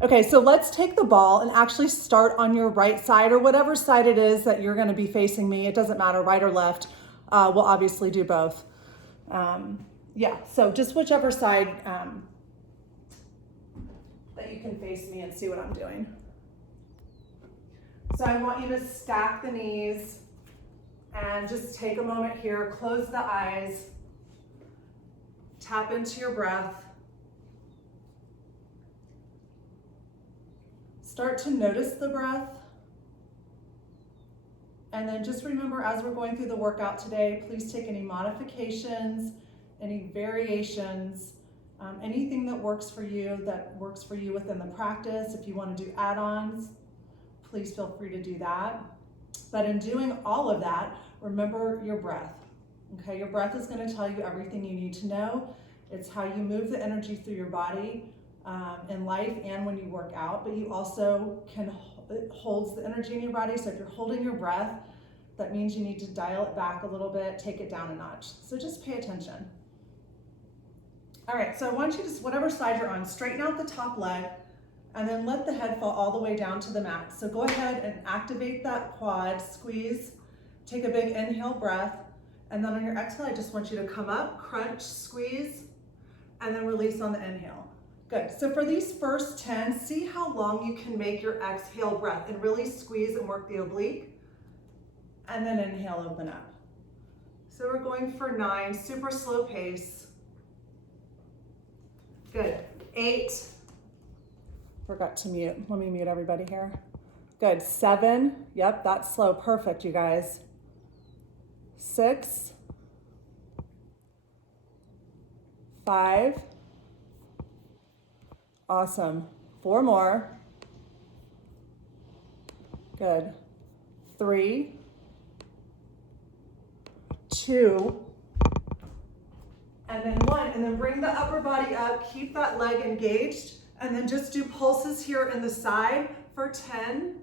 Okay, so let's take the ball and actually start on your right side or whatever side it is that you're gonna be facing me. It doesn't matter, right or left. We'll obviously do both. Yeah, so just whichever side that you can face me and see what I'm doing. So I want you to stack the knees and just take a moment here, close the eyes, tap into your breath. Start to notice the breath. And then just remember, as we're going through the workout today, please take any modifications, any variations, anything that works for you within the practice. If you want to do add-ons, please feel free to do that. But in doing all of that, remember your breath. Okay, your breath is going to tell you everything you need to know. It's how you move the energy through your body in life and when you work out, but you also it holds the energy in your body. So if you're holding your breath, that means you need to dial it back a little bit, take it down a notch. So just pay attention. All right, so I want you to, whatever side you're on, straighten out the top leg and then let the head fall all the way down to the mat. So go ahead and activate that quad, squeeze, take a big inhale breath, and then on your exhale, I just want you to come up, crunch, squeeze, and then release on the inhale. Good, so for these first 10, see how long you can make your exhale breath and really squeeze and work the oblique, and then inhale, open up. So we're going for 9, super slow pace. Good, 8. Forgot to mute, let me mute everybody here. Good, 7, yep, that's slow, perfect, you guys. 6, 5, awesome. 4 more. Good. 3, 2, and then 1. And then bring the upper body up, keep that leg engaged, and then just do pulses here in the side for 10,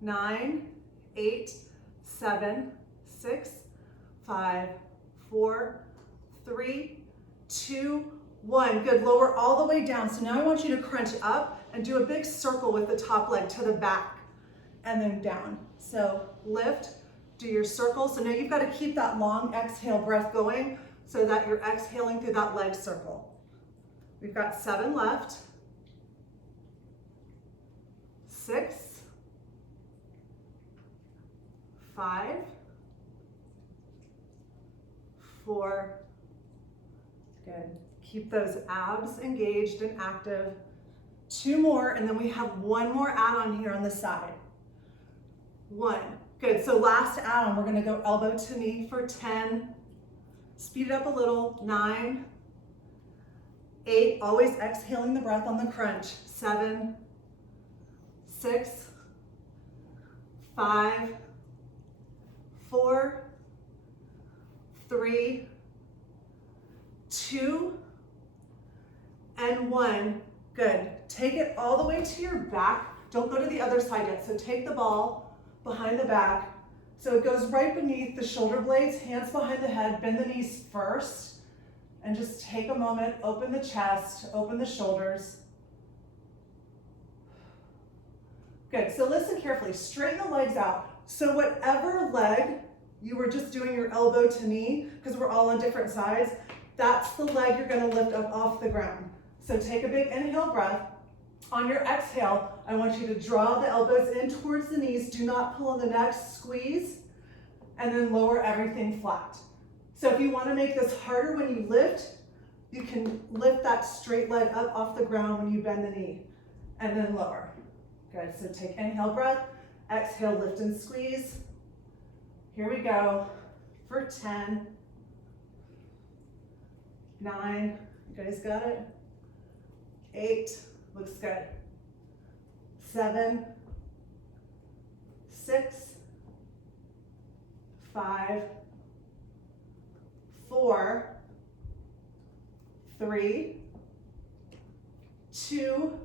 9, 8, 7, 6, 5, 4, 3, 2, 1. Good, lower all the way down. So now I want you to crunch up and do a big circle with the top leg to the back and then down. So lift, do your circle. So now you've got to keep that long exhale breath going so that you're exhaling through that leg circle. We've got 7 left. 6, 5, 4, good. Keep those abs engaged and active. 2 more, and then we have 1 more add-on here on the side. 1, good. So last add-on, we're gonna go elbow to knee for 10. Speed it up a little, 9, 8, always exhaling the breath on the crunch. 7, 6, 5, 4, 3, 2, and 1. Good. Take it all the way to your back. Don't go to the other side yet. So take the ball behind the back. So it goes right beneath the shoulder blades, hands behind the head, bend the knees first, and just take a moment, open the chest, open the shoulders. Good, so listen carefully, straighten the legs out. So whatever leg you were just doing your elbow to knee, because we're all on different sides, that's the leg you're gonna lift up off the ground. So take a big inhale breath. On your exhale, I want you to draw the elbows in towards the knees. Do not pull on the neck, squeeze, and then lower everything flat. So if you want to make this harder when you lift, you can lift that straight leg up off the ground when you bend the knee, and then lower. Good, so take inhale breath, exhale, lift and squeeze. Here we go for 10, 9, you guys got it? 8, looks good. 7, 6, 5, 4, 3, 2,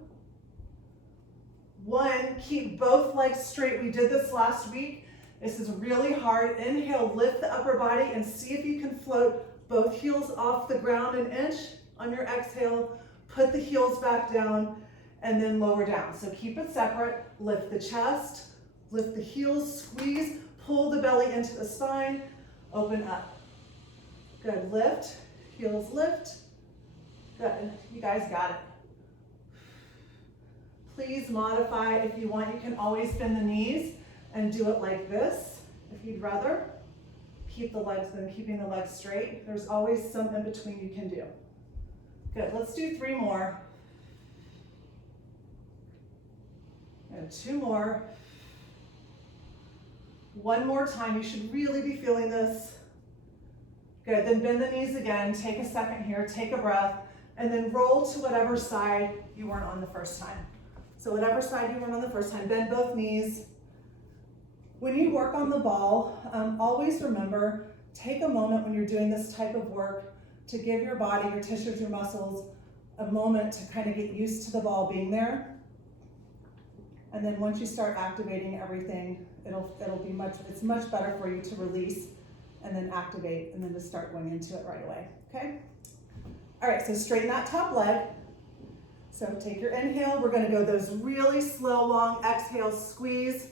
1. Keep both legs straight. We did this last week. This is really hard. Inhale, lift the upper body and see if you can float both heels off the ground an inch. On your exhale, put the heels back down and then lower down. So keep it separate, lift the chest, lift the heels, squeeze, pull the belly into the spine, open up. Good, lift, heels lift. Good, you guys got it. Please modify if you want. You can always bend the knees and do it like this if you'd rather. Keep the legs, then keeping the legs straight. There's always some in between you can do. Good, let's do 3 more. And 2 more. 1 more time, you should really be feeling this. Good, then bend the knees again. Take a second here, take a breath, and then roll to whatever side you weren't on the first time. So whatever side you weren't on the first time, bend both knees. When you work on the ball, always remember, take a moment when you're doing this type of work to give your body, your tissues, your muscles, a moment to kind of get used to the ball being there. And then once you start activating everything, it's much better for you to release and then activate and then to start going into it right away, okay? All right, so straighten that top leg. So take your inhale, we're gonna go those really slow, long exhales, squeeze,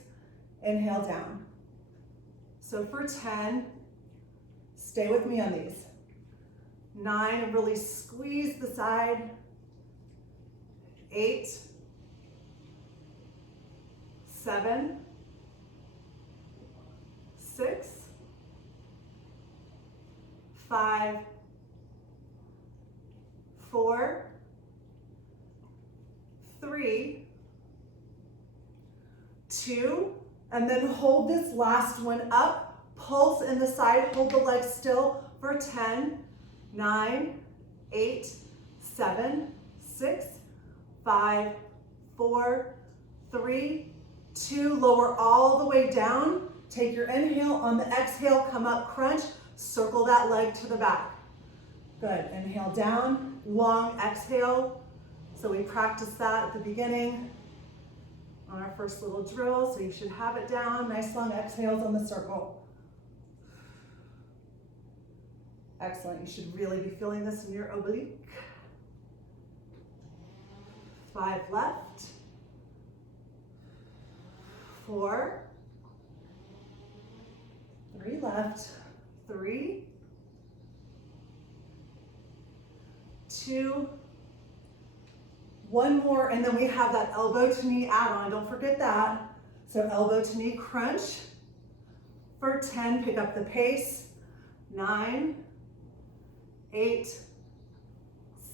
inhale down. So for 10, stay with me on these. 9, really squeeze the side. 8, 7, 6, 5, 4, 3, 2, and then hold this last one up. Pulse in the side, hold the legs still for 10, 9, 8, 7, 6, 5, 4, 3, 2. Lower all the way down. Take your inhale. On the exhale, come up, crunch. Circle that leg to the back. Good. Inhale down. Long exhale. So we practiced that at the beginning on our first little drill. So you should have it down. Nice long exhales on the circle. Excellent. You should really be feeling this in your oblique. 5 left. 4. 3 left. 3. 2. 1 more, and then we have that elbow to knee add-on. Don't forget that. So elbow to knee crunch. For 10, pick up the pace. 9, 8,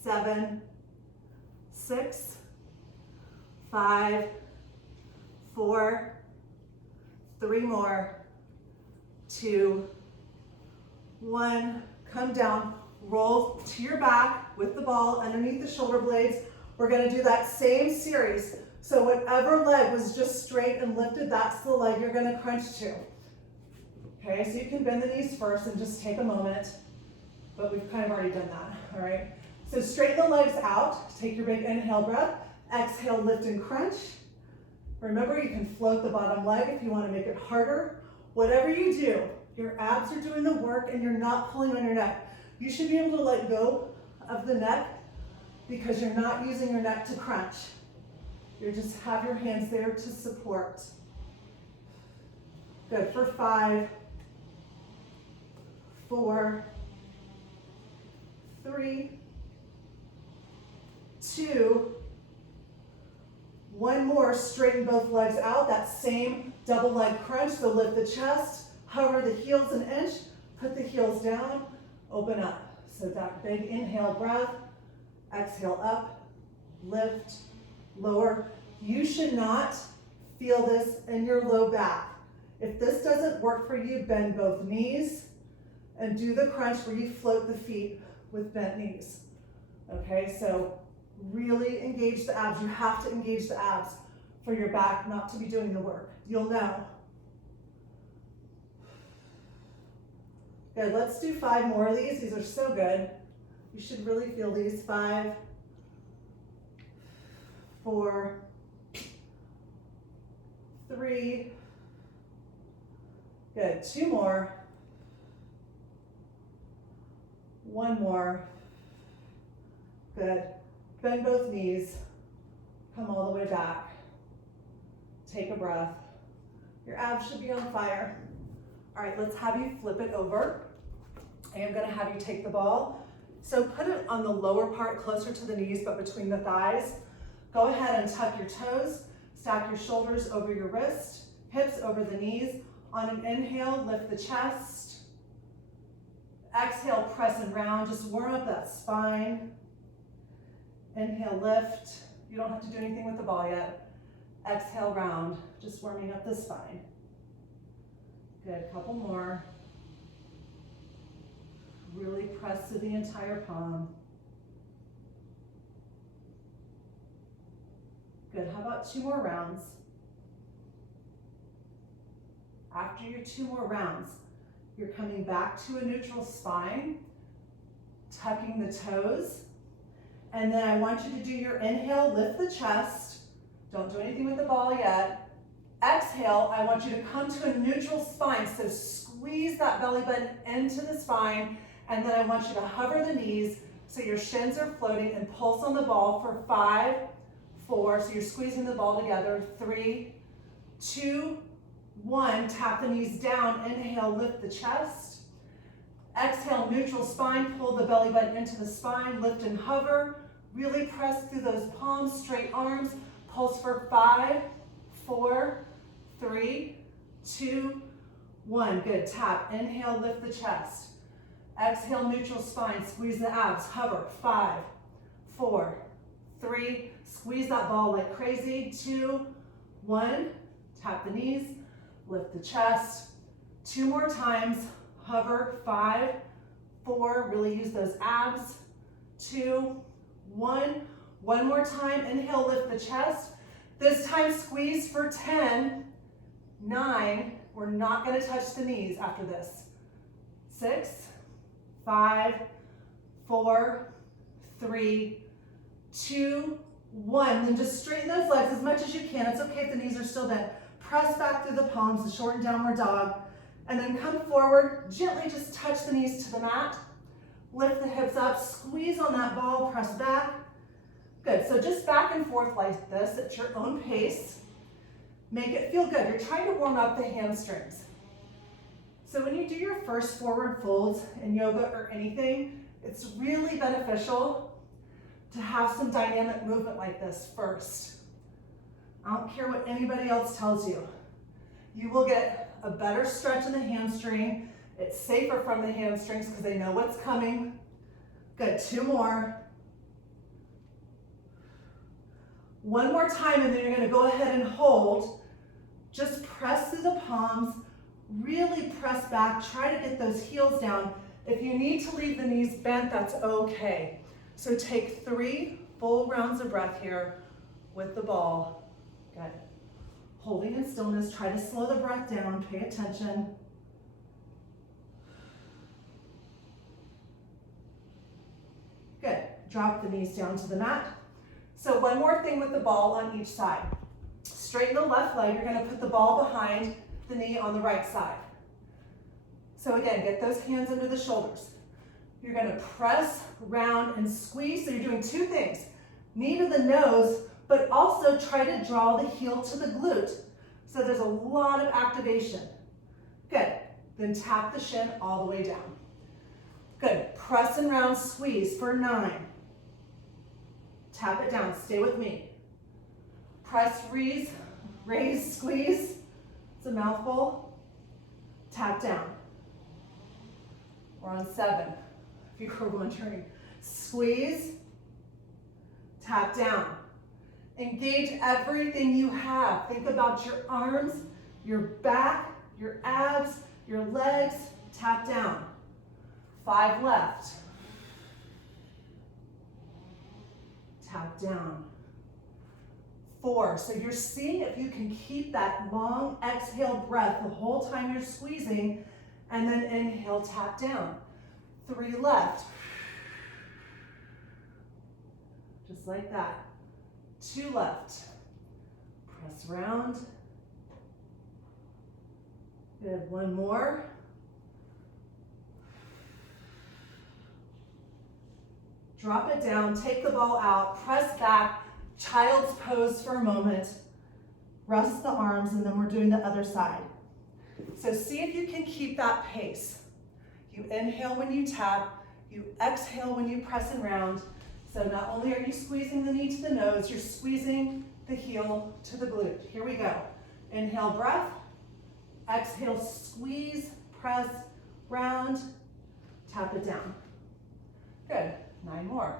7, 6, 5, 4, 3 more, 2, 1. Come down, roll to your back with the ball underneath the shoulder blades. We're gonna do that same series. So whatever leg was just straight and lifted, that's the leg you're gonna crunch to. Okay, so you can bend the knees first and just take a moment, but we've kind of already done that, all right? So straighten the legs out, take your big inhale breath, exhale, lift and crunch. Remember, you can float the bottom leg if you wanna make it harder. Whatever you do, your abs are doing the work and you're not pulling on your neck. You should be able to let go of the neck because you're not using your neck to crunch. You just have your hands there to support. Good, for 5, 4, 3, 2, 1 more. Straighten both legs out, that same double leg crunch. So lift the chest, hover the heels an inch, put the heels down, open up. So that big inhale breath, exhale up, lift, lower. You should not feel this in your low back. If this doesn't work for you, bend both knees and do the crunch where you float the feet with bent knees. Okay, so really engage the abs. You have to engage the abs for your back not to be doing the work. You'll know. Good, let's do 5 more of these. These are so good. You should really feel these. 5, 4, 3, good, 2 more, 1 more, good. Bend both knees, Come all the way back. Take a breath. Your abs should be on fire. All right, let's have you flip it over. I am gonna have you take the ball. So put it on the lower part closer to the knees, but between the thighs. Go ahead and tuck your toes, stack your shoulders over your wrist, hips over the knees. On an inhale, lift the chest. Exhale, press and round, just warm up that spine. Inhale, lift. You don't have to do anything with the ball yet. Exhale, round, just warming up the spine. Good, couple more. Really press through the entire palm. Good, how about 2 more rounds? After your 2 more rounds, you're coming back to a neutral spine, tucking the toes, and then I want you to do your inhale, lift the chest. Don't do anything with the ball yet. Exhale, I want you to come to a neutral spine, so squeeze that belly button into the spine, and then I want you to hover the knees so your shins are floating and pulse on the ball for 5, 4, so you're squeezing the ball together, 3, 2, 1, tap the knees down, inhale, lift the chest. Exhale, neutral spine, pull the belly button into the spine, lift and hover. Really press through those palms, straight arms, pulse for 5, 4, 3, 2, 1. Good, tap, inhale, lift the chest. Exhale, neutral spine, squeeze the abs, hover, 5, 4, 3, squeeze that ball like crazy, 2, 1, tap the knees, lift the chest, 2 more times, hover, 5, 4, really use those abs, 2, 1, 1 more time, inhale, lift the chest, this time squeeze for 10, 9, we're not gonna touch the knees after this, 6, 5, 4, 3, 2, 1, then just straighten those legs as much as you can. It's okay if the knees are still bent. Press back through the palms, the short and downward dog, and then come forward, gently just touch the knees to the mat, lift the hips up, squeeze on that ball, press back. Good, so just back and forth like this at your own pace. Make it feel good. You're trying to warm up the hamstrings. So when you do your first forward folds in yoga or anything, it's really beneficial to have some dynamic movement like this first. I don't care what anybody else tells you. You will get a better stretch in the hamstring. It's safer from the hamstrings because they know what's coming. Good, 2 more. 1 more time, and then you're gonna go ahead and hold. Just press through the palms, really press back, try to get those heels down. If you need to leave the knees bent, that's okay. So take 3 full rounds of breath here with the ball. Good. Holding in stillness, try to slow the breath down, pay attention. Good, drop the knees down to the mat. So 1 more thing with the ball on each side. Straighten the left leg, you're gonna put the ball behind the knee on the right side. So again, get those hands under the shoulders. You're gonna press, round, and squeeze. So you're doing 2 things. Knee to the nose, but also try to draw the heel to the glute. So there's a lot of activation. Good, then tap the shin all the way down. Good, press and round, squeeze for 9. Tap it down, stay with me. Press, raise, squeeze. It's a mouthful. Tap down. We're on 7. If you were wondering, squeeze, tap down. Engage everything you have. Think about your arms, your back, your abs, your legs. Tap down. 5 left. Tap down. 4. So you're seeing if you can keep that long exhale breath the whole time you're squeezing, and then inhale, tap down. 3 left. Just like that. 2 left. Press round. Good, 1 more. Drop it down, take the ball out, press back, Child's pose for a moment. Rest the arms, and then we're doing the other side. So see if you can keep that pace. You inhale when you tap, you exhale when you press and round. So not only are you squeezing the knee to the nose, you're squeezing the heel to the glute. Here we go. Inhale, breath. Exhale, squeeze, press, round, tap it down. Good, 9 more.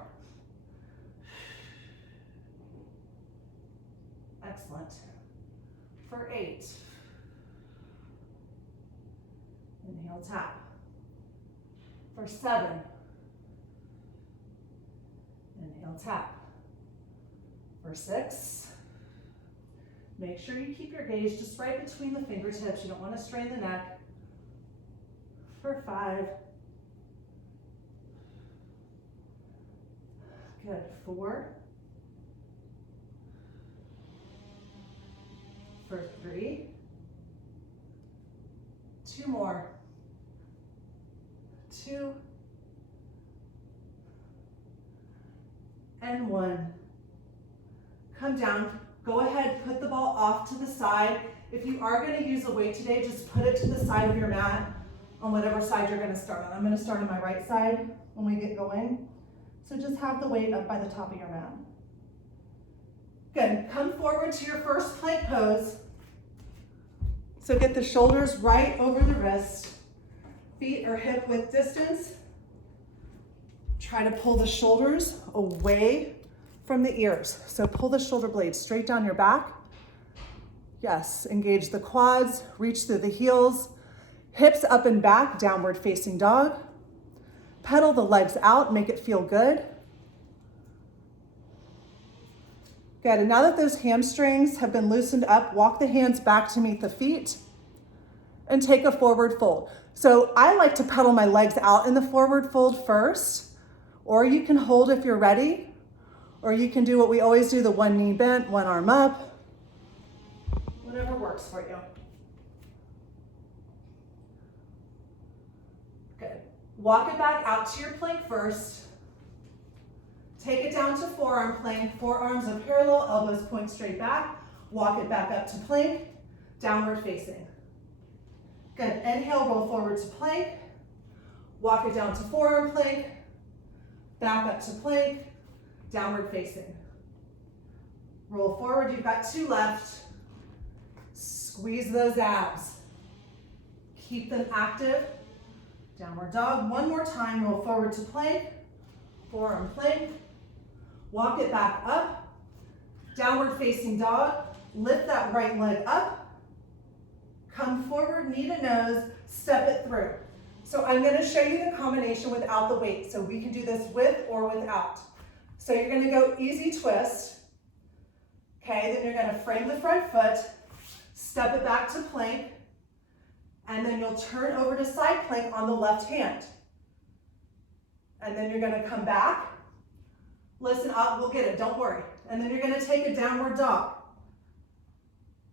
Excellent. For 8. Inhale, tap. For 7. Inhale, tap. For 6. Make sure you keep your gaze just right between the fingertips. You don't want to strain the neck. For 5. Good. 4. For 3. 2 more. 2. And 1. Come down. Go ahead, put the ball off to the side. If you are going to use a weight today, just put it to the side of your mat on whatever side you're going to start on. I'm going to start on my right side when we get going. So just have the weight up by the top of your mat. Good. Come forward to your first plank pose. So get the shoulders right over the wrist. Feet are hip width distance. Try to pull the shoulders away from the ears. So pull the shoulder blades straight down your back. Yes, engage the quads, reach through the heels, hips up and back, downward facing dog. Pedal the legs out, make it feel good. Good, and now that those hamstrings have been loosened up, walk the hands back to meet the feet and take a forward fold. So I like to pedal my legs out in the forward fold first, or you can hold if you're ready. Or you can do what we always do, the one knee bent, one arm up. Whatever works for you. Good. Walk it back out to your plank first. Take it down to forearm plank. Forearms are parallel, elbows point straight back. Walk it back up to plank, downward facing. Good. Inhale, roll forward to plank. Walk it down to forearm plank. Back up to plank. Downward facing. Roll forward, you've got 2 left. Squeeze those abs. Keep them active. Downward dog, 1 more time. Roll forward to plank, forearm plank. Walk it back up. Downward facing dog. Lift that right leg up. Come forward, knee to nose, step it through. So I'm gonna show you the combination without the weight. So we can do this with or without. So you're going to go easy twist, okay, then you're going to frame the front foot, step it back to plank, and then you'll turn over to side plank on the left hand. And then you're going to come back, listen up, we'll get it, don't worry. And then you're going to take a downward dog.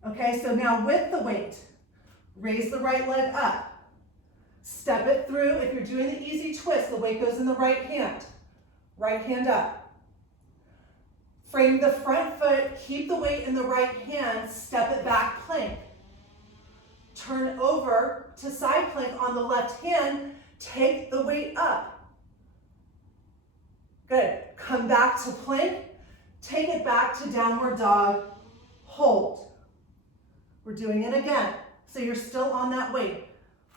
Okay, so now with the weight, raise the right leg up, step it through. If you're doing the easy twist, the weight goes in the right hand up. Frame the front foot, keep the weight in the right hand, step it back, plank. Turn over to side plank on the left hand, take the weight up. Good. Come back to plank, take it back to downward dog, hold. We're doing it again. So you're still on that weight.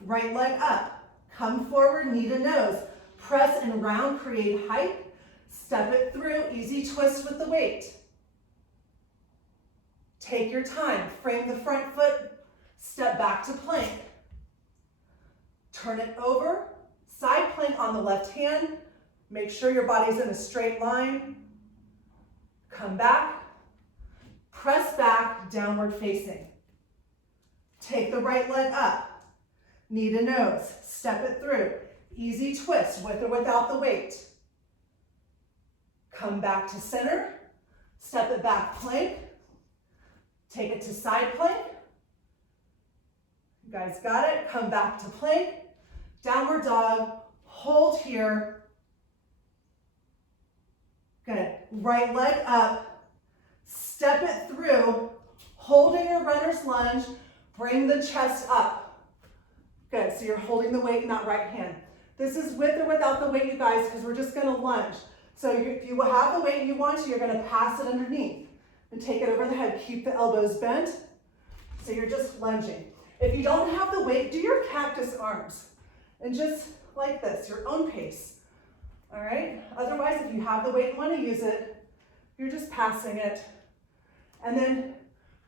Right leg up, come forward, knee to nose. Press and round, create height. Step it through, easy twist with the weight. Take your time, frame the front foot, step back to plank. Turn it over, side plank on the left hand. Make sure your body's in a straight line. Come back, press back, downward facing. Take the right leg up, knee to nose, step it through. Easy twist with or without the weight. Come back to center, step it back, plank. Take it to side plank. You guys got it? Come back to plank. Downward dog, hold here. Good. Right leg up, Step it through, holding your runner's lunge, bring the chest up. Good, so you're holding the weight in that right hand. This is with or without the weight, you guys, because we're just gonna lunge. So if you have the weight and you want to, you're gonna pass it underneath and take it over the head. Keep the elbows bent, so you're just lunging. If you don't have the weight, do your cactus arms, and just like this, your own pace, all right? Otherwise, if you have the weight and wanna use it, you're just passing it. And then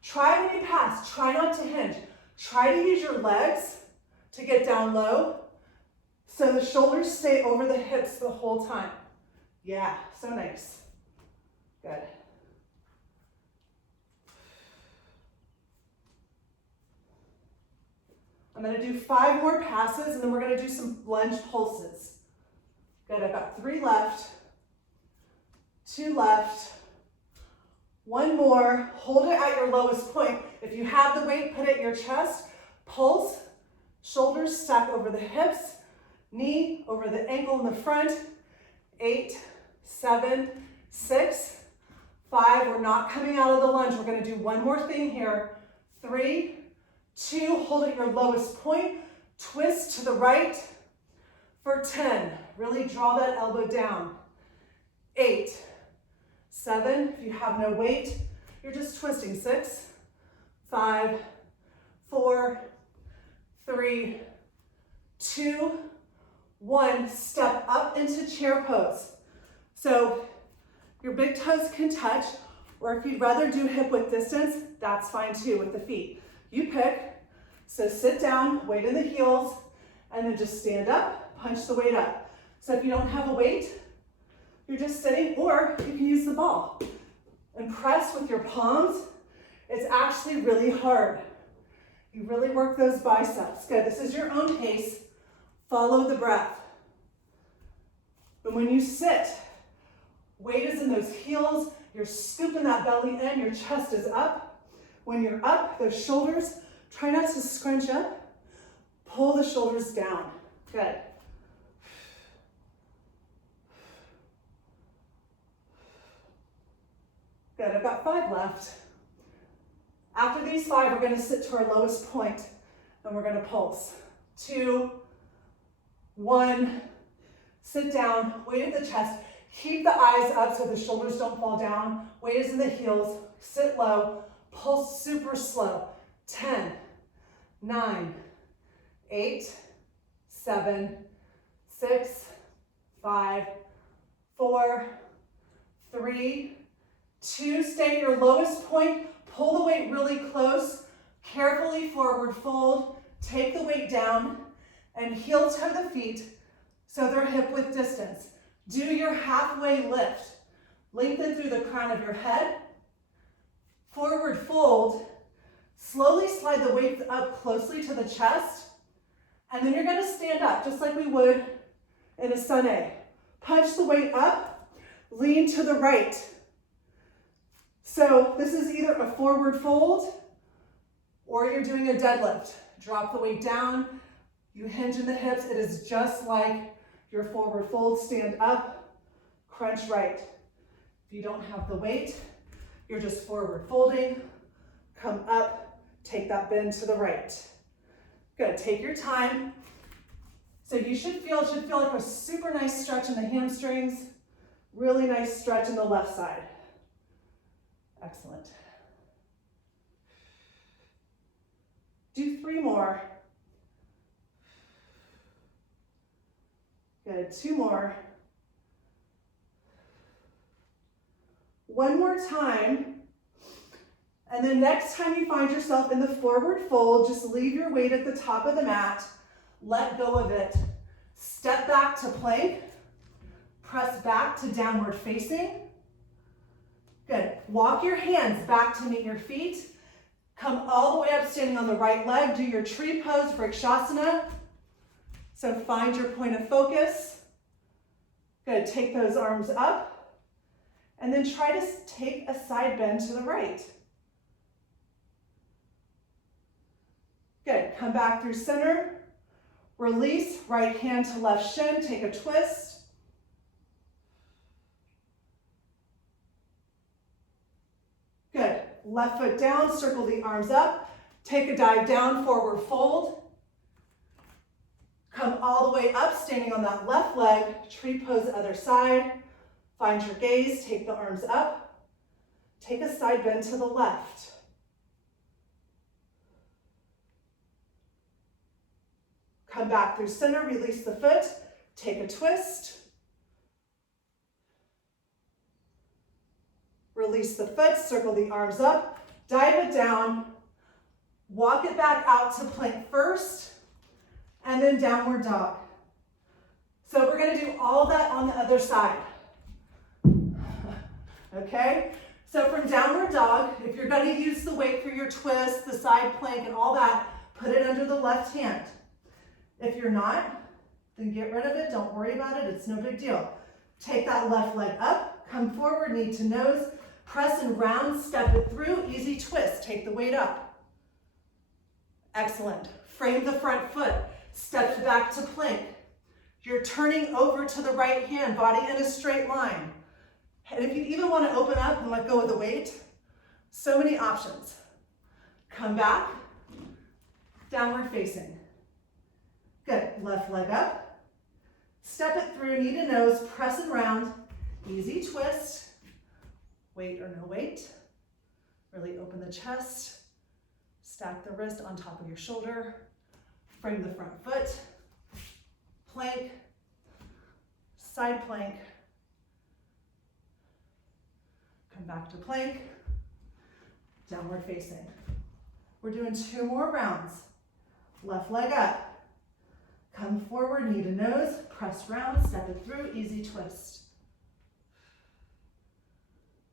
try when you pass, try not to hinge. Try to use your legs to get down low, so the shoulders stay over the hips the whole time. Yeah, so nice. Good. I'm gonna do 5 more passes, and then we're gonna do some lunge pulses. Good, I've got 3 left, 2 left, 1 more. Hold it at your lowest point. If you have the weight, put it in your chest. Pulse, shoulders stack over the hips, knee over the ankle in the front. 8, 7, 6, 5. We're not coming out of the lunge. We're gonna do 1 more thing here. 3, 2, hold at your lowest point. Twist to the right for 10. Really draw that elbow down. 8, 7, if you have no weight, you're just twisting. 6, 5, 4, 3, 2, 1. Step up into chair pose. So your big toes can touch, or if you'd rather do hip width distance, that's fine too with the feet. You pick. So sit down, weight in the heels, and then just stand up, punch the weight up. So if you don't have a weight, you're just sitting, or you can use the ball. And press with your palms. It's actually really hard. You really work those biceps. Good, this is your own pace. Follow the breath. But when you sit, weight is in those heels, you're scooping that belly in, your chest is up. When you're up, those shoulders, try not to scrunch up. Pull the shoulders down. Good. Good, I've got 5 left. After these 5, we're gonna sit to our lowest point, and we're gonna pulse. 2, 1, sit down, weight at the chest. Keep the eyes up so the shoulders don't fall down. Weight is in the heels, sit low, pulse super slow. 10, 9, 8, 7, 6, 5, 4, 3, 2, stay at your lowest point. Pull the weight really close. Carefully forward fold. Take the weight down and heel toe the feet so they're hip width distance. Do your halfway lift. Lengthen through the crown of your head. Forward fold. Slowly slide the weight up closely to the chest. And then you're going to stand up just like we would in a sun A. Punch the weight up. Lean to the right. So this is either a forward fold or you're doing a deadlift. Drop the weight down, you hinge in the hips. It is just like your forward fold. Stand up, crunch right. If you don't have the weight, you're just forward folding, come up, take that bend to the right. Good, take your time. So you should feel like a super nice stretch in the hamstrings, really nice stretch in the left side. Excellent. Do 3 more. Good, 2 more. 1 more time. And then next time you find yourself in the forward fold, just leave your weight at the top of the mat. Let go of it. Step back to plank. Press back to downward facing. Good. Walk your hands back to meet your feet. Come all the way up, standing on the right leg. Do your tree pose, Vrikshasana. So find your point of focus. Good. Take those arms up. And then try to take a side bend to the right. Good. Come back through center. Release, right hand to left shin. Take a twist. Good. left foot down, circle the arms up, take a dive down, forward fold. Come all the way up, standing on that left leg, tree pose other side. Find your gaze, take the arms up. Take a side bend to the left. Come back through center, release the foot, take a twist. Release the foot, circle the arms up, dive it down, walk it back out to plank first, and then downward dog. So we're gonna do all that on the other side. Okay? So from downward dog, if you're gonna use the weight for your twist, the side plank and all that, put it under the left hand. If you're not, then get rid of it, don't worry about it, it's no big deal. Take that left leg up, come forward, knee to nose, press and round, step it through, easy twist, take the weight up. Excellent. Frame the front foot, step it back to plank. You're turning over to the right hand, body in a straight line. And if you even want to open up and let go of the weight, so many options. Come back, downward facing. Good, left leg up. Step it through, knee to nose, press and round. Easy twist, weight or no weight. Really open the chest. Stack the wrist on top of your shoulder. Frame the front foot. Plank, side plank. Come back to plank, downward facing. We're doing 2 more rounds. Left leg up. Come forward, knee to nose, press round, step it through, easy twist.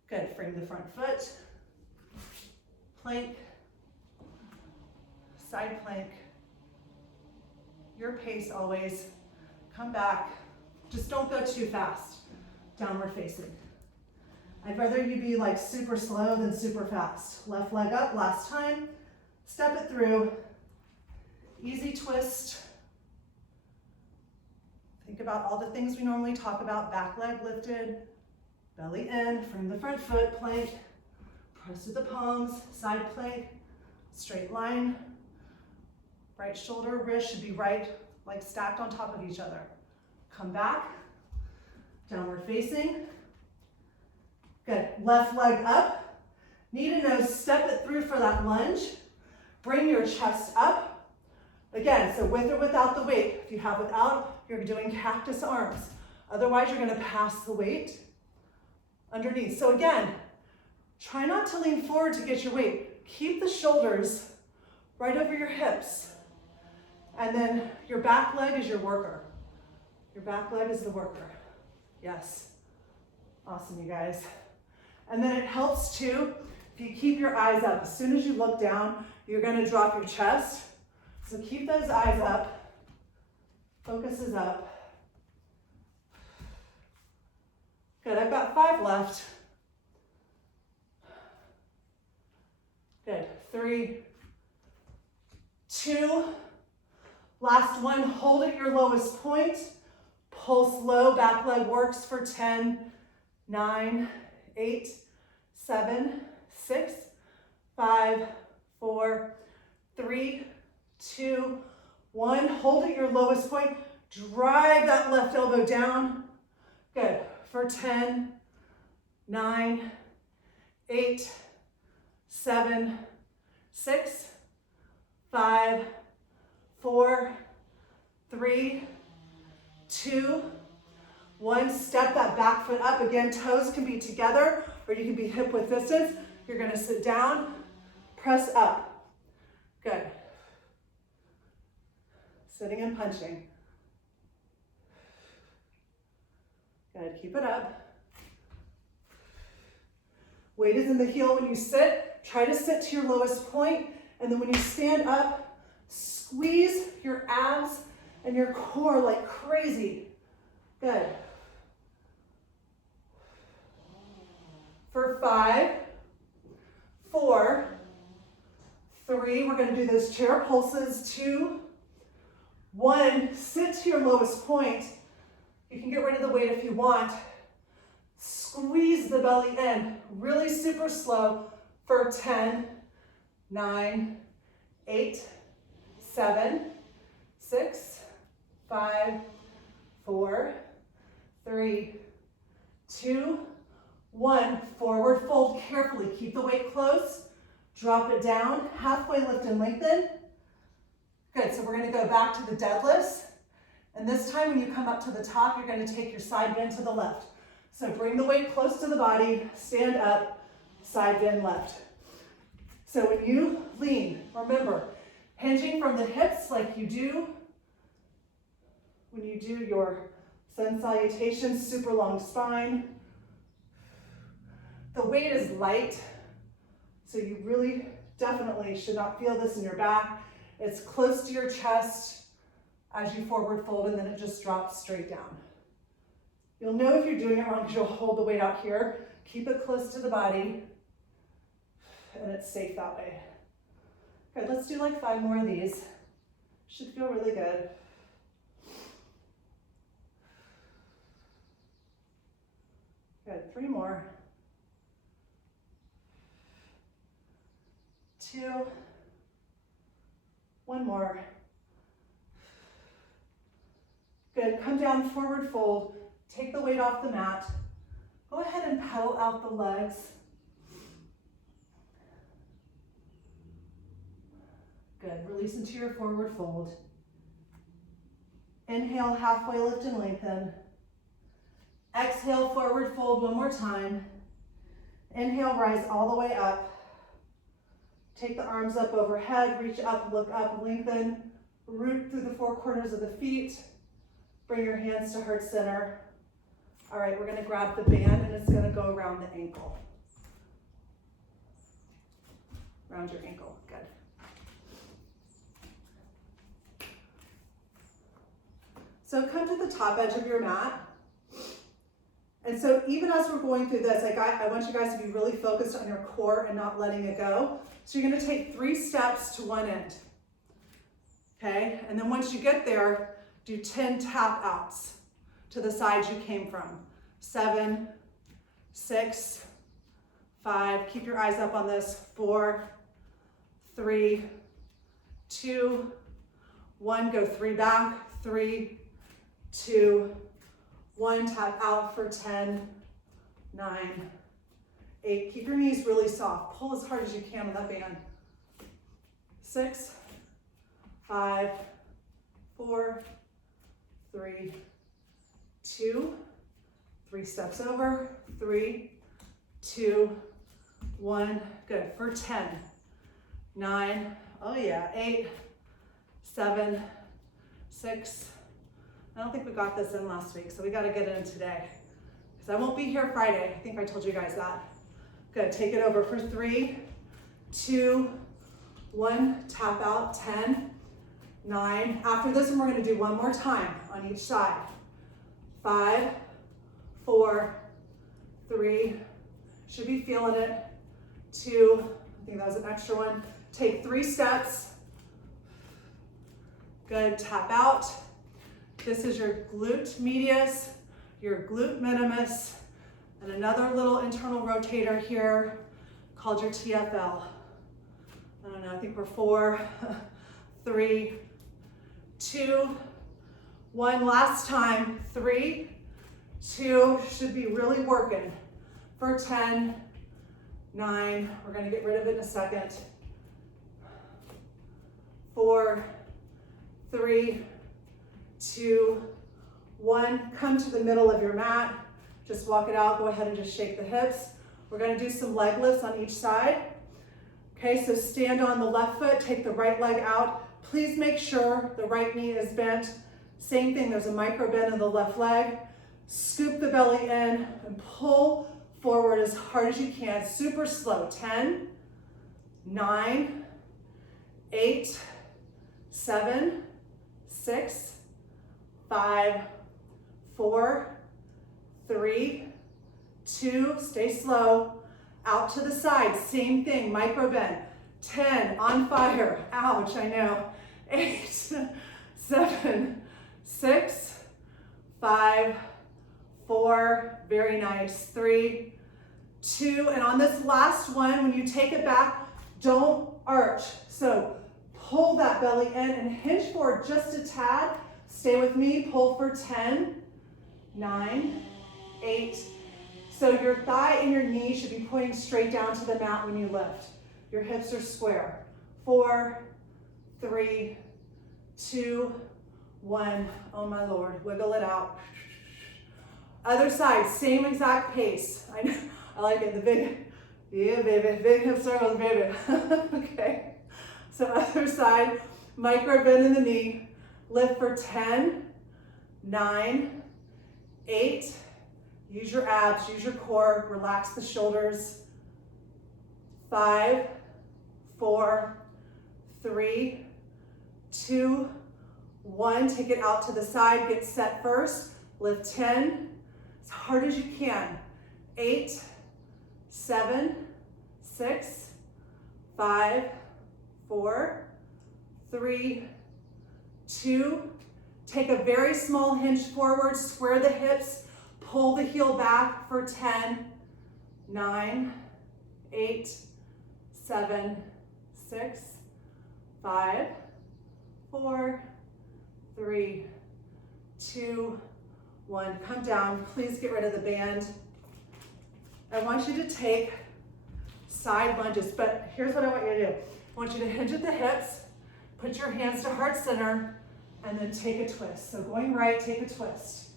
Good, frame the front foot. Plank, side plank. Your pace always. Come back. Just don't go too fast. Downward facing. I'd rather you be like super slow than super fast. Left leg up, last time. Step it through. Easy twist. Think about all the things we normally talk about. Back leg lifted, belly in, frame the front foot, plank. Press to the palms, side plank, straight line. Right shoulder, wrist should be right, like stacked on top of each other. Come back, downward facing. Good, left leg up, knee to nose, step it through for that lunge. Bring your chest up. Again, so with or without the weight. If you have without, you're doing cactus arms. Otherwise, you're gonna pass the weight underneath. So again, try not to lean forward to get your weight. Keep the shoulders right over your hips. And then your back leg is your worker. Your back leg is the worker. Yes. Awesome, you guys. And then it helps too, if you keep your eyes up. As soon as you look down, you're gonna drop your chest. So keep those eyes up. Focus is up. Good, I've got 5 left. Good, 3, 2, last one, hold at your lowest point. Pulse low, back leg works for 10, 9, 8, 7, 6, 5, 4, 3, 2, 1. Hold at your lowest point. Drive that left elbow down. Good. For 10, 9, 8, 7, 6, 5, 4, 3, 2, 1. Step that back foot up. Again, toes can be together or you can be hip width distance. You're going to sit down, press up. Good. Sitting and punching. Good, keep it up. Weight is in the heel when you sit. Try to sit to your lowest point, and then when you stand up, squeeze your abs and your core like crazy. Good. For 5, 4, 3, we're going to do those chair pulses. 2, 1, sit to your lowest point. You can get rid of the weight if you want. Squeeze the belly in, really super slow. for 10, 9, 8, 7, 6, 5, 4, 3, 2, 1. Forward fold carefully. Keep the weight close. Drop it down. Halfway lift and lengthen. Good. So we're going to go back to the deadlifts. And this time when you come up to the top, you're going to take your side bend to the left. So bring the weight close to the body. Stand up. Side bend left. So when you lean, remember, hinging from the hips like you do when you do your sun salutation, super long spine. The weight is light, so you really definitely should not feel this in your back. It's close to your chest as you forward fold, and then it just drops straight down. You'll know if you're doing it wrong because you'll hold the weight out here. Keep it close to the body, and it's safe that way. Good, let's do like 5 more of these. Should feel really good. Good, 3 more. 2, 1 more. Good, come down, forward fold. Take the weight off the mat. Go ahead and pedal out the legs. Good, release into your forward fold. Inhale, halfway lift and lengthen. Exhale, forward fold 1 more time. Inhale, rise all the way up. Take the arms up overhead, reach up, look up, lengthen. Root through the 4 corners of the feet. Bring your hands to heart center. All right, we're gonna grab the band and it's gonna go around the ankle. Around your ankle, good. So come to the top edge of your mat. And so even as we're going through this, I want you guys to be really focused on your core and not letting it go. So you're gonna take 3 steps to one end, okay? And then once you get there, do 10 tap outs to the side you came from. 7, 6, 5, keep your eyes up on this. 4, 3, 2, 1, go 3 back, 3, 2, 1, tap out for 10, 9, 8. Keep your knees really soft. Pull as hard as you can on that band. 6, 5, 4, 3, 2, 3 steps over, 3, 2, 1. Good, for 10, 9, oh yeah, 8, 7, 6. I don't think we got this in last week, so we got to get it in today. Because I won't be here Friday. I think I told you guys that. Good, take it over for 3, 2, 1. Tap out, 10, 9. After this one, we're going to do 1 more time on each side. 5, 4, 3. Should be feeling it. 2. I think that was an extra one. Take 3 steps. Good, tap out. This is your glute medius, your glute minimus, and another little internal rotator here called your TFL. I don't know, I think we're 4, 3, 2, 1. Last time, 3, 2, should be really working for 10, 9. We're gonna get rid of it in a second. 4, 3, 2, 1. Come to the middle of your mat. Just walk it out. Go ahead and just shake the hips. We're going to do some leg lifts on each side. Okay, so stand on the left foot. Take the right leg out. Please make sure the right knee is bent. Same thing, there's a micro bend in the left leg. Scoop the belly in and pull forward as hard as you can. Super slow. 10, 9, 8, 7, 6, 5, 4, 3, 2, stay slow. Out to the side, same thing, micro bend. 10, on fire. Ouch, I know. 8, 7, 6, 5, 4, very nice. 3, 2, and on this last one, when you take it back, don't arch. So pull that belly in and hinge forward just a tad. Stay with me, pull for 10, 9, 8. So your thigh and your knee should be pointing straight down to the mat when you lift. Your hips are square. 4, 3, 2, 1. Oh my Lord, wiggle it out. Other side, same exact pace. I know, I like it, the big, yeah baby, big hip circles, baby. Okay, so other side, micro bend in the knee. Lift for 10, 9, 8. Use your abs, use your core, relax the shoulders. 5, 4, 3, 2, 1. Take it out to the side, get set first. Lift 10, as hard as you can. 8, 7, 6, 5, 4, 3, 2. Take a very small hinge forward, square the hips, pull the heel back for 10, 9, 8, 7, 6, 5, 4, 3, 2, 1. Come down. Please get rid of the band. I want you to take side lunges, but here's what I want you to do. I want you to hinge at the hips, put your hands to heart center, and then take a twist. So going right, take a twist.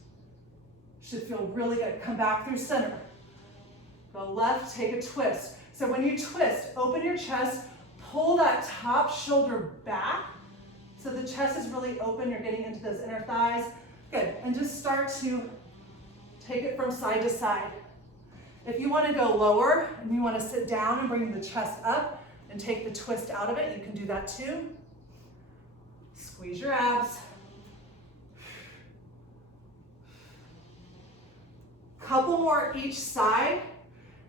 Should feel really good. Come back through center. Go left, take a twist. So when you twist, open your chest, pull that top shoulder back. So the chest is really open. You're getting into those inner thighs. Good. And just start to take it from side to side. If you want to go lower and you want to sit down and bring the chest up and take the twist out of it, you can do that too. Squeeze your abs. Couple more each side.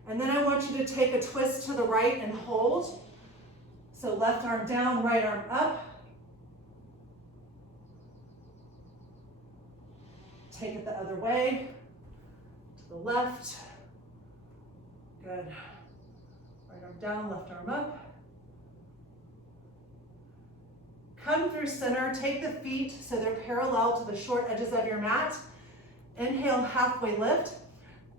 And then I want you to take a twist to the right and hold. So left arm down, right arm up. Take it the other way, to the left. Good. Right arm down, left arm up. Come through center, take the feet so they're parallel to the short edges of your mat. Inhale, halfway lift.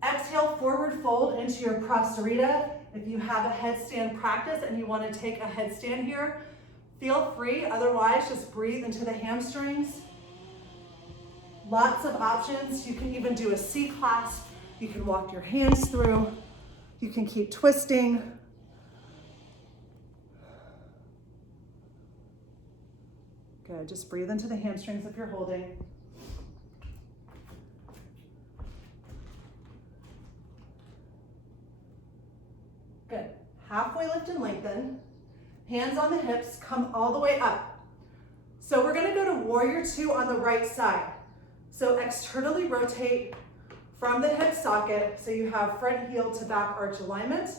Exhale, forward fold into your prostarita. If you have a headstand practice and you want to take a headstand here, feel free. Otherwise, just breathe into the hamstrings. Lots of options. You can even do a C-clasp. You can walk your hands through. You can keep twisting. Good, just breathe into the hamstrings if you're holding. Good, halfway lift and lengthen. Hands on the hips, come all the way up. So we're gonna go to warrior 2 on the right side. So externally rotate from the hip socket so you have front heel to back arch alignment.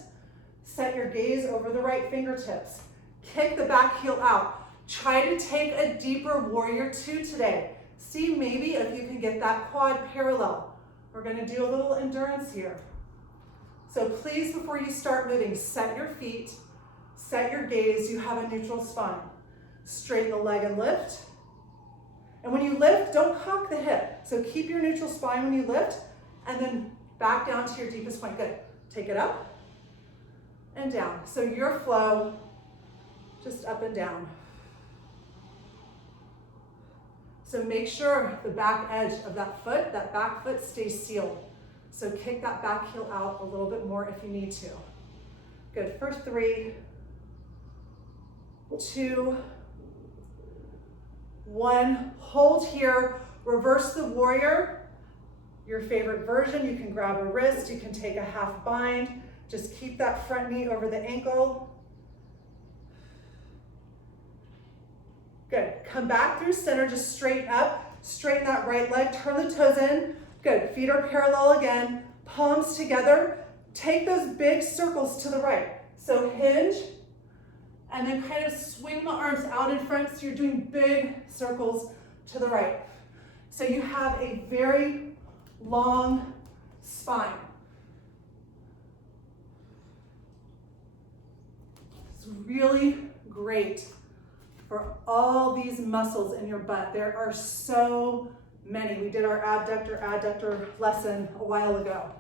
Set your gaze over the right fingertips. Kick the back heel out. Try to take a deeper warrior 2 today. See maybe if you can get that quad parallel. We're gonna do a little endurance here. So please, before you start moving, set your feet, set your gaze, you have a neutral spine. Straighten the leg and lift. And when you lift, don't cock the hip. So keep your neutral spine when you lift, and then back down to your deepest point. Good. Take it up and down. So your flow, just up and down. So make sure the back edge of that foot, that back foot stays sealed. So kick that back heel out a little bit more if you need to. Good. First 3, 2, 1. Hold here. Reverse the warrior. Your favorite version. You can grab a wrist. You can take a half bind. Just keep that front knee over the ankle. Good. Come back through center. Just straighten up. Straighten that right leg. Turn the toes in. Good. Feet are parallel again. Palms together. Take those big circles to the right. So hinge. And then kind of swing the arms out in front so you're doing big circles to the right. So you have a very long spine. It's really great for all these muscles in your butt. There are so many. We did our adductor lesson a while ago.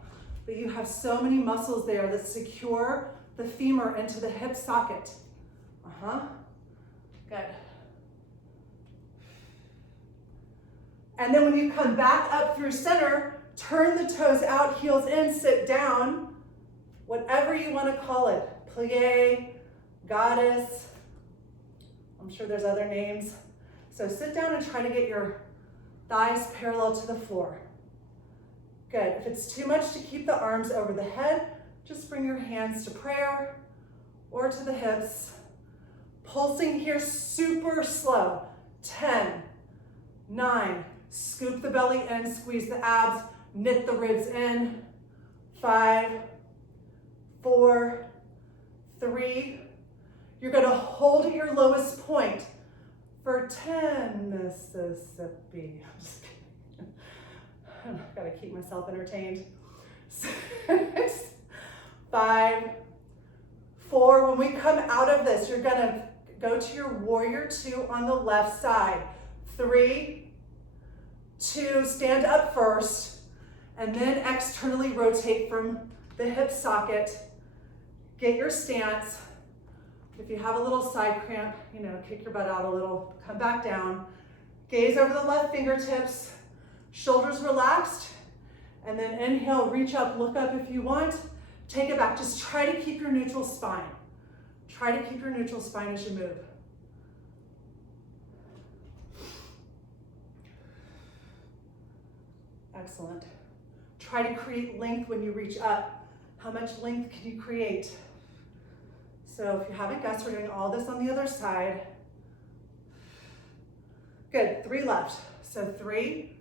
But you have so many muscles there that secure the femur into the hip socket. Good. And then when you come back up through center, turn the toes out, heels in, sit down, whatever you want to call it. Plie, goddess, I'm sure there's other names. So sit down and try to get your thighs parallel to the floor. Good. If it's too much to keep the arms over the head, just bring your hands to prayer or to the hips. Pulsing here super slow. 10, 9, scoop the belly in, squeeze the abs, knit the ribs in. 5, 4, 3. You're going to hold at your lowest point for 10, Mississippi. I'm just kidding. I've got to keep myself entertained. 6, 5, 4. When we come out of this, you're going to go to your warrior 2 on the left side. 3, 2, stand up first, and then externally rotate from the hip socket. Get your stance. If you have a little side cramp, kick your butt out a little, come back down. Gaze over the left fingertips, shoulders relaxed, and then inhale, reach up, look up if you want. Take it back. Just try to keep your neutral spine. Try to keep your neutral spine as you move. Excellent. Try to create length when you reach up. How much length can you create? So if you haven't guessed, we're doing all this on the other side. Good, 3 left. So 3,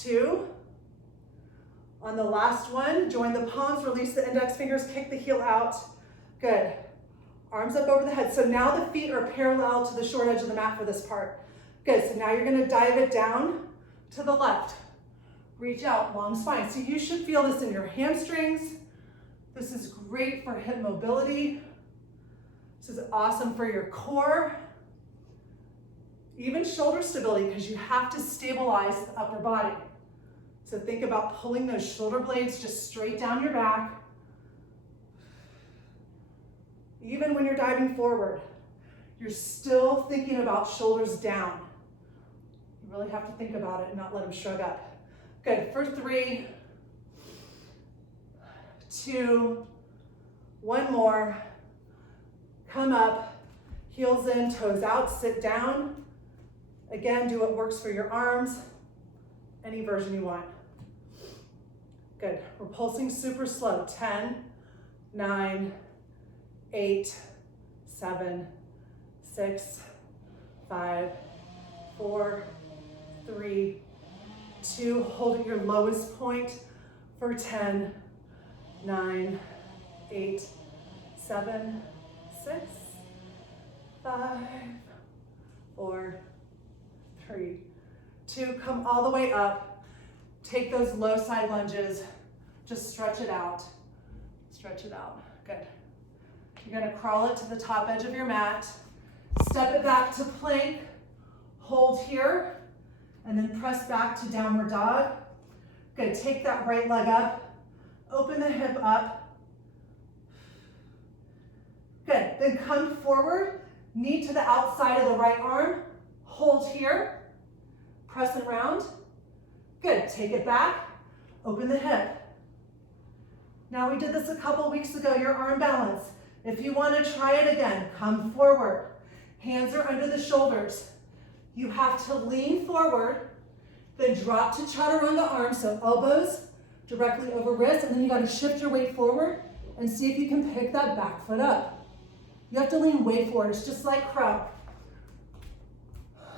2. On the last one, join the palms, release the index fingers, kick the heel out. Good. Arms up over the head. So now the feet are parallel to the short edge of the mat for this part. Good, so now you're gonna dive it down to the left. Reach out, long spine. So you should feel this in your hamstrings. This is great for hip mobility. This is awesome for your core. Even shoulder stability, because you have to stabilize the upper body. So think about pulling those shoulder blades just straight down your back. Even when you're diving forward, you're still thinking about shoulders down. You really have to think about it and not let them shrug up. Good, for 3, 2, 1 more. Come up, heels in, toes out, sit down. Again, do what works for your arms, any version you want. Good, we're pulsing super slow. 10, 9, 8, 7, 6, 5, 4, 3, 2. Hold at your lowest point for 10, 9, 8, 7, 6, 5, 4, 3, 2. Come all the way up. Take those low side lunges. Just stretch it out. Stretch it out. Good. You're going to crawl it to the top edge of your mat. Step it back to plank. Hold here. And then press back to downward dog. Good. Take that right leg up. Open the hip up. Good. Then come forward. Knee to the outside of the right arm. Hold here. Press it around. Good. Take it back. Open the hip. Now we did this a couple weeks ago, your arm balance. If you want to try it again, come forward. Hands are under the shoulders. You have to lean forward, then drop to chaturanga arms, so elbows directly over wrists, and then you got to shift your weight forward and see if you can pick that back foot up. You have to lean way forward. It's just like crow.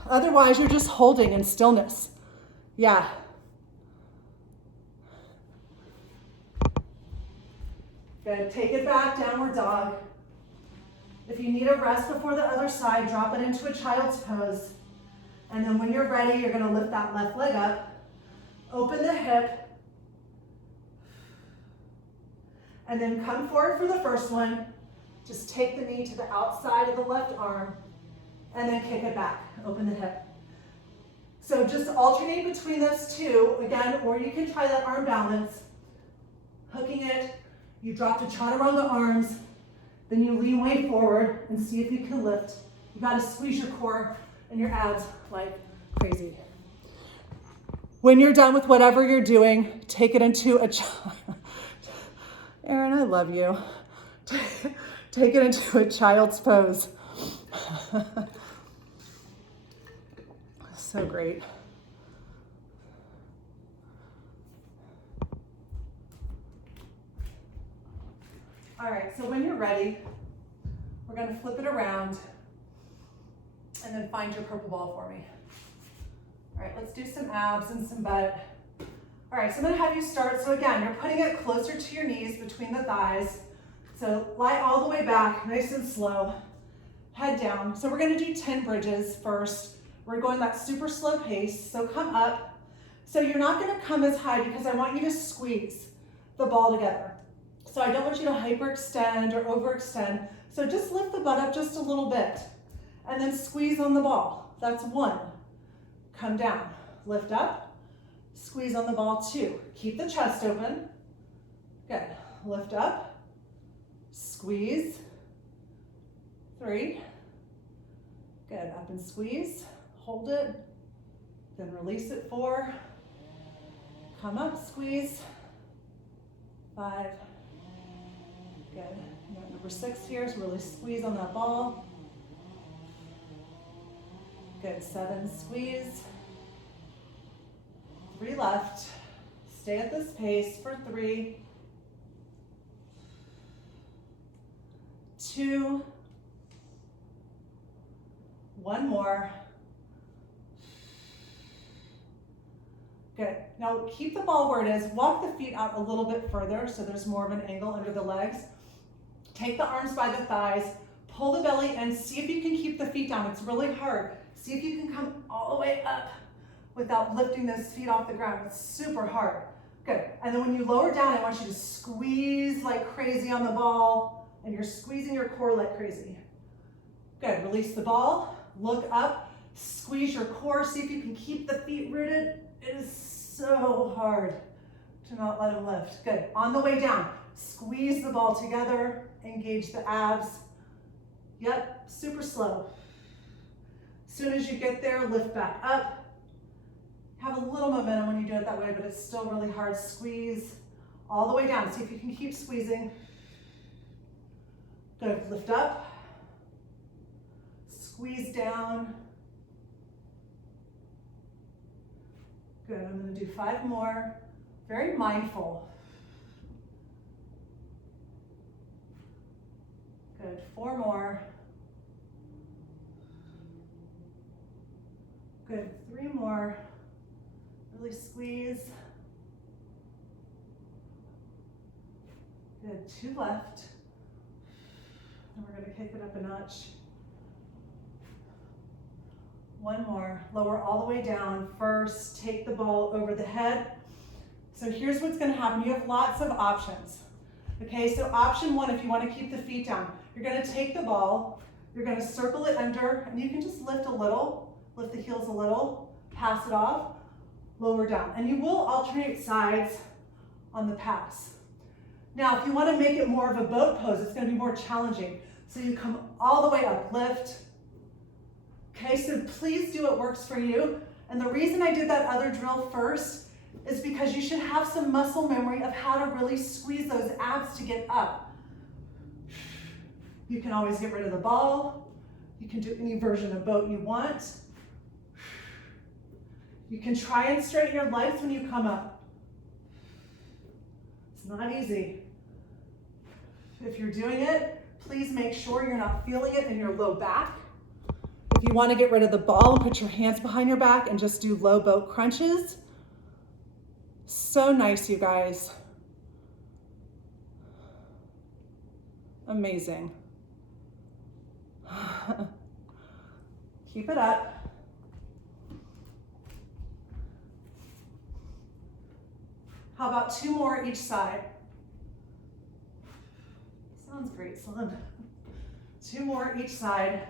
Otherwise, you're just holding in stillness. Yeah. Good. Take it back, downward dog. If you need a rest before the other side, drop it into a child's pose. And then when you're ready, you're going to lift that left leg up. Open the hip. And then come forward for the first one. Just take the knee to the outside of the left arm and then kick it back, open the hip. So just alternate between those two, again, or you can try that arm balance, hooking it, you drop to chaturanga arms, then you lean way forward and see if you can lift. You gotta squeeze your core and your abs like crazy. When you're done with whatever you're doing, take it into a Erin, I love you. Take it into a child's pose. So great. All right, so when you're ready, we're gonna flip it around and then find your purple ball for me. All right, let's do some abs and some butt. All right, so I'm gonna have you start. So again, you're putting it closer to your knees between the thighs. So lie all the way back, nice and slow, head down. So we're gonna do 10 bridges first. We're going that super slow pace, so come up. So you're not gonna come as high because I want you to squeeze the ball together. So I don't want you to hyperextend or overextend. So just lift the butt up just a little bit and then squeeze on the ball. That's 1. Come down, lift up, squeeze on the ball. 2. Keep the chest open. Good, lift up, squeeze. 3. Good, up and squeeze. Hold it, then release it. 4, come up, squeeze. 5, good. You got number 6 here, so really squeeze on that ball. Good, 7, squeeze. 3 left. Stay at this pace for 3, 2, 1 more. Good. Now keep the ball where it is. Walk the feet out a little bit further so there's more of an angle under the legs. Take the arms by the thighs, pull the belly and see if you can keep the feet down. It's really hard. See if you can come all the way up without lifting those feet off the ground. It's super hard. Good. And then when you lower down, I want you to squeeze like crazy on the ball and you're squeezing your core like crazy. Good. Release the ball, look up, squeeze your core. See if you can keep the feet rooted. It is so hard to not let them lift. Good. On the way down, squeeze the ball together, engage the abs. Yep, super slow. As soon as you get there, lift back up. Have a little momentum when you do it that way, but it's still really hard. Squeeze all the way down. See if you can keep squeezing. Good. Lift up. Squeeze down. Good, I'm gonna do 5 more. Very mindful. Good, 4 more. Good, 3 more. Really squeeze. Good, 2 left. And we're gonna kick it up a notch. 1 more, lower all the way down. First, take the ball over the head. So here's what's gonna happen. You have lots of options. Okay, so option 1, if you wanna keep the feet down, you're gonna take the ball, you're gonna circle it under, and you can just lift a little, lift the heels a little, pass it off, lower down. And you will alternate sides on the pass. Now, if you wanna make it more of a boat pose, it's gonna be more challenging. So you come all the way up, lift. Okay, so please do what works for you. And the reason I did that other drill first is because you should have some muscle memory of how to really squeeze those abs to get up. You can always get rid of the ball. You can do any version of boat you want. You can try and straighten your legs when you come up. It's not easy. If you're doing it, please make sure you're not feeling it in your low back. If you want to get rid of the ball and put your hands behind your back and just do low boat crunches. So nice, you guys. Amazing. Keep it up. How about 2 more each side? Sounds great, son. 2 more each side.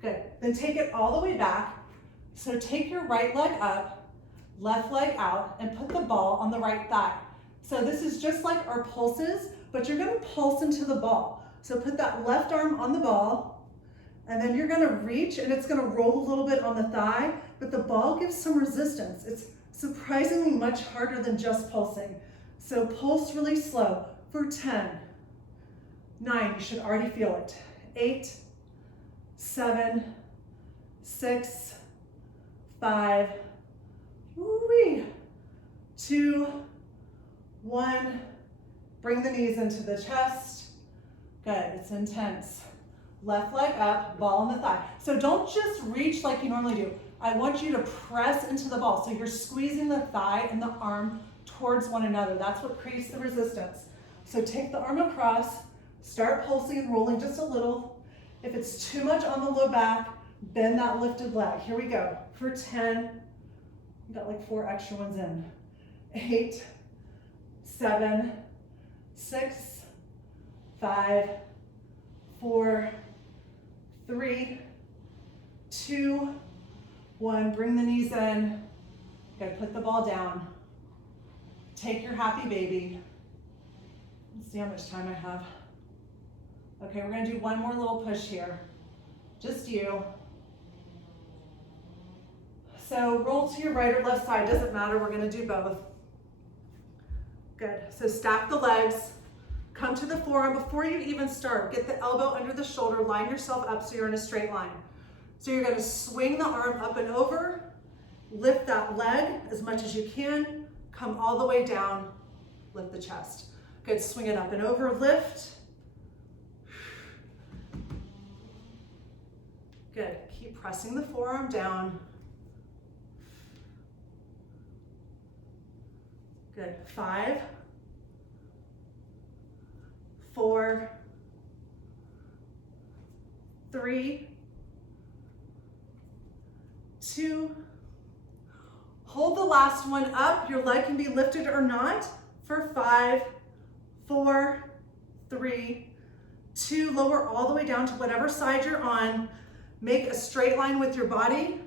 Good. Then take it all the way back. So take your right leg up, left leg out, and put the ball on the right thigh. So this is just like our pulses, but you're gonna pulse into the ball. So put that left arm on the ball, and then you're gonna reach, and it's gonna roll a little bit on the thigh, but the ball gives some resistance. It's surprisingly much harder than just pulsing. So pulse really slow for 10, 9, you should already feel it, 8, 7, 6, 5, 2, 1. Bring the knees into the chest. Good, it's intense. Left leg up, ball on the thigh. So don't just reach like you normally do. I want you to press into the ball. So you're squeezing the thigh and the arm towards one another. That's what creates the resistance. So take the arm across, start pulsing and rolling just a little. If it's too much on the low back, bend that lifted leg. Here we go. For 10, you got like 4 extra ones in. 8, 7, 6, 5, 4, 3, 2, 1. Bring the knees in. Good, put the ball down. Take your happy baby. Let's see how much time I have. Okay, we're gonna do one more little push here. Just you. So roll to your right or left side, doesn't matter, we're gonna do both. Good, so stack the legs, come to the forearm. Before you even start, get the elbow under the shoulder, line yourself up so you're in a straight line. So you're gonna swing the arm up and over, lift that leg as much as you can, come all the way down, lift the chest. Good, swing it up and over, lift. Good, keep pressing the forearm down. Good, 5, 4, 3, 2, hold the last one up. Your leg can be lifted or not for 5, 4, 3, 2, lower all the way down to whatever side you're on. Make a straight line with your body.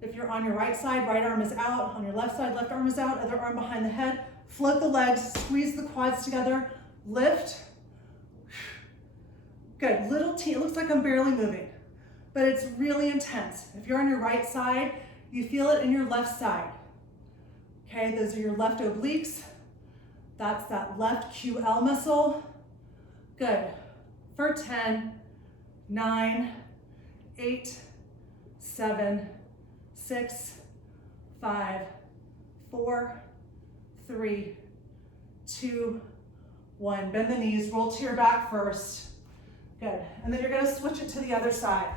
If you're on your right side, right arm is out. On your left side, left arm is out. Other arm behind the head. Float the legs, squeeze the quads together, lift. Good, little T, it looks like I'm barely moving, but it's really intense. If you're on your right side, you feel it in your left side. Okay, those are your left obliques. That's that left QL muscle. Good, for 10, 9, 8, 7, 6, 5, 4, 3, 2, 1. Bend the knees, roll to your back first. Good, and then you're gonna switch it to the other side.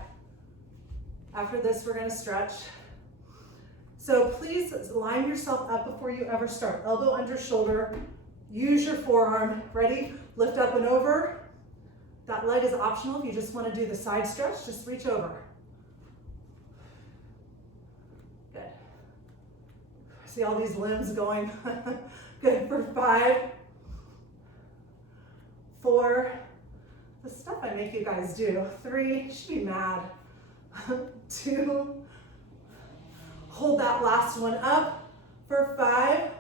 After this, we're gonna stretch. So please line yourself up before you ever start. Elbow under shoulder, use your forearm. Ready? Lift up and over. That leg is optional. If you just wanna do the side stretch, just reach over. Good. See all these limbs going? Good, for 5, 4, the stuff I make you guys do. 3, you should be mad. 2, hold that last one up for 5,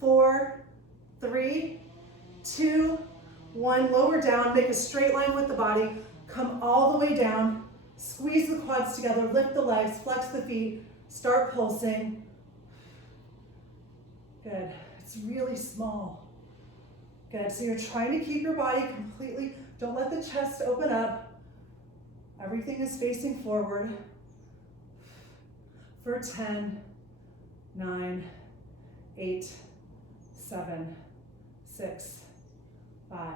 4, 3, 2, 1. Lower down, make a straight line with the body, come all the way down, squeeze the quads together, lift the legs, flex the feet, start pulsing. Good, it's really small. Good, so you're trying to keep your body completely, don't let the chest open up. Everything is facing forward. For 10, 9, 8, 7, 6, 5,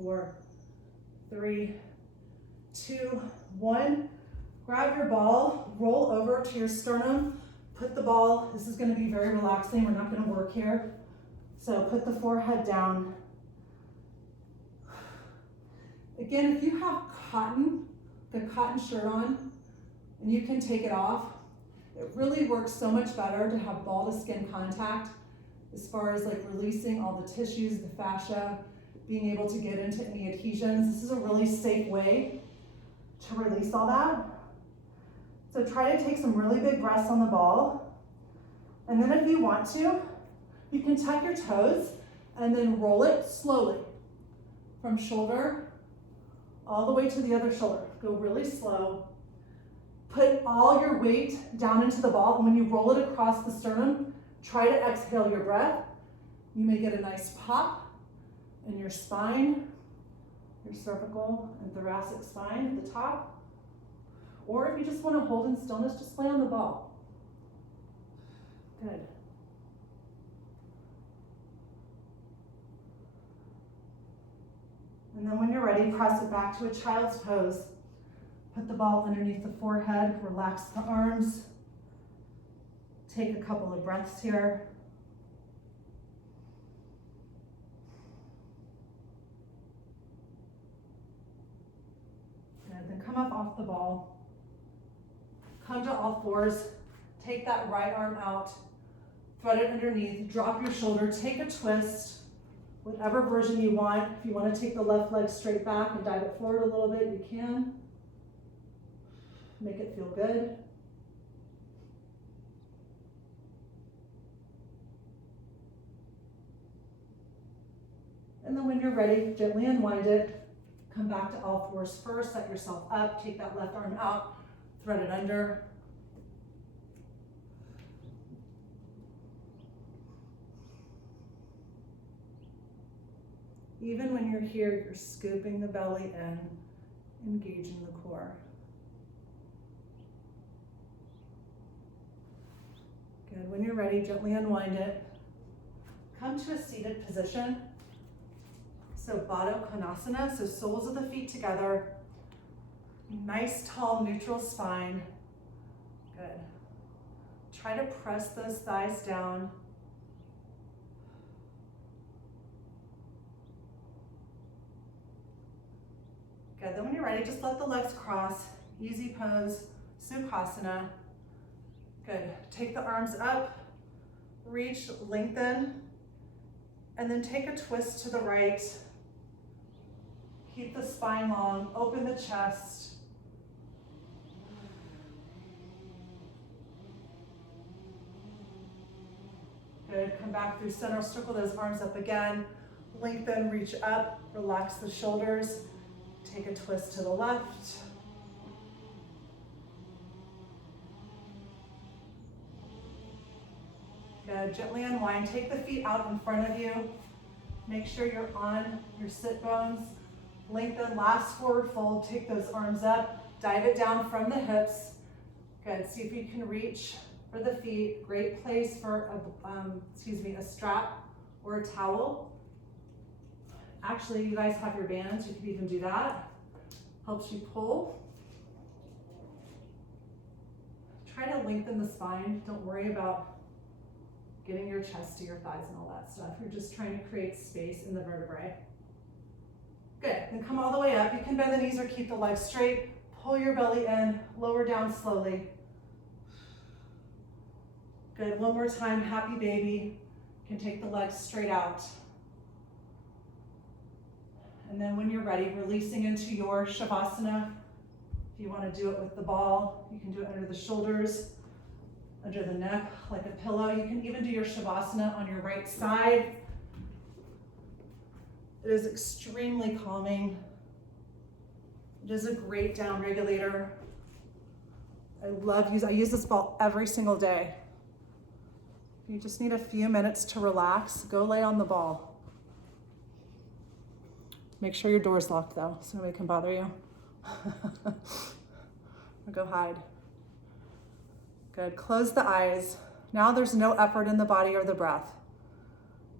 4, 3, 2, 1. Grab your ball, roll over to your sternum, put the ball, this is gonna be very relaxing, we're not gonna work here. So put the forehead down. Again, if you have cotton, a cotton shirt on, and you can take it off, it really works so much better to have ball to skin contact as far as like releasing all the tissues, the fascia. being able to get into any adhesions. This is a really safe way to release all that. So try to take some really big breaths on the ball. And then if you want to, you can tuck your toes and then roll it slowly from shoulder all the way to the other shoulder. Go really slow. Put all your weight down into the ball, and when you roll it across the sternum, try to exhale your breath. You may get a nice pop in your spine, your cervical and thoracic spine at the top. Or if you just want to hold in stillness, just lay on the ball. Good. And then when you're ready, press it back to a child's pose. Put the ball underneath the forehead, relax the arms. Take a couple of breaths here. And then come up off the ball. Come to all fours. Take that right arm out. Thread it underneath. Drop your shoulder. Take a twist. Whatever version you want. If you want to take the left leg straight back and dive it forward a little bit, you can. Make it feel good. And then when you're ready, gently unwind it. Come back to all fours first. Set yourself up. Take that left arm out. Thread it under. Even when you're here, you're scooping the belly in, engaging the core. Good. When you're ready, gently unwind it. Come to a seated position. So Baddha Konasana, so soles of the feet together. Nice, tall, neutral spine. Good. Try to press those thighs down. Good, then when you're ready, just let the legs cross. Easy pose, Sukhasana. Good, take the arms up, reach, lengthen, and then take a twist to the right. Keep the spine long, open the chest. Good, come back through center, circle those arms up again. Lengthen, reach up, relax the shoulders. Take a twist to the left. Good, gently unwind. Take the feet out in front of you. Make sure you're on your sit bones. Lengthen, last forward fold. Take those arms up. Dive it down from the hips. Good, see if you can reach for the feet. Great place for a strap or a towel. Actually, you guys have your bands. You could even do that. Helps you pull. Try to lengthen the spine. Don't worry about getting your chest to your thighs and all that stuff. You're just trying to create space in the vertebrae. Good, then come all the way up. You can bend the knees or keep the legs straight. Pull your belly in, lower down slowly. Good, one more time, happy baby. You can take the legs straight out. And then when you're ready, releasing into your Shavasana. If you want to do it with the ball, you can do it under the shoulders, under the neck, like a pillow. You can even do your Shavasana on your right side. It is extremely calming. It is a great down regulator. I use this ball every single day. You just need a few minutes to relax. Go lay on the ball. Make sure your door's locked though, so nobody can bother you. Or go hide. Good, close the eyes. Now there's no effort in the body or the breath.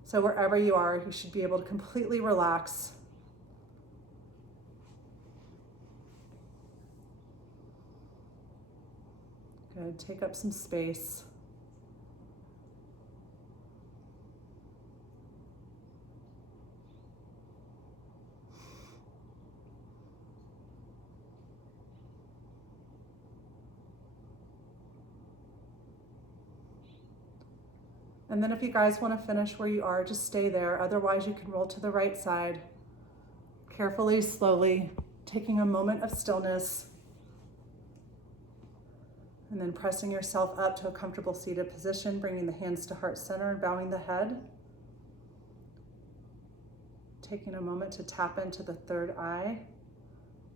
So wherever you are, you should be able to completely relax. Good, take up some space. And then if you guys want to finish where you are, just stay there. Otherwise, you can roll to the right side. Carefully, slowly, taking a moment of stillness, and then pressing yourself up to a comfortable seated position, bringing the hands to heart center and bowing the head. Taking a moment to tap into the third eye,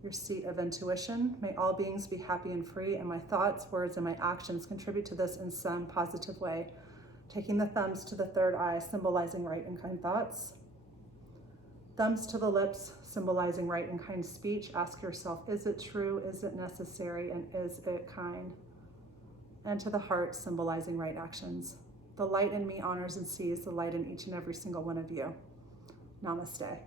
your seat of intuition. May all beings be happy and free, and my thoughts, words, and my actions contribute to this in some positive way. Taking the thumbs to the third eye, symbolizing right and kind thoughts. Thumbs to the lips, symbolizing right and kind speech. Ask yourself, is it true, is it necessary, and is it kind? And to the heart, symbolizing right actions. The light in me honors and sees the light in each and every single one of you. Namaste.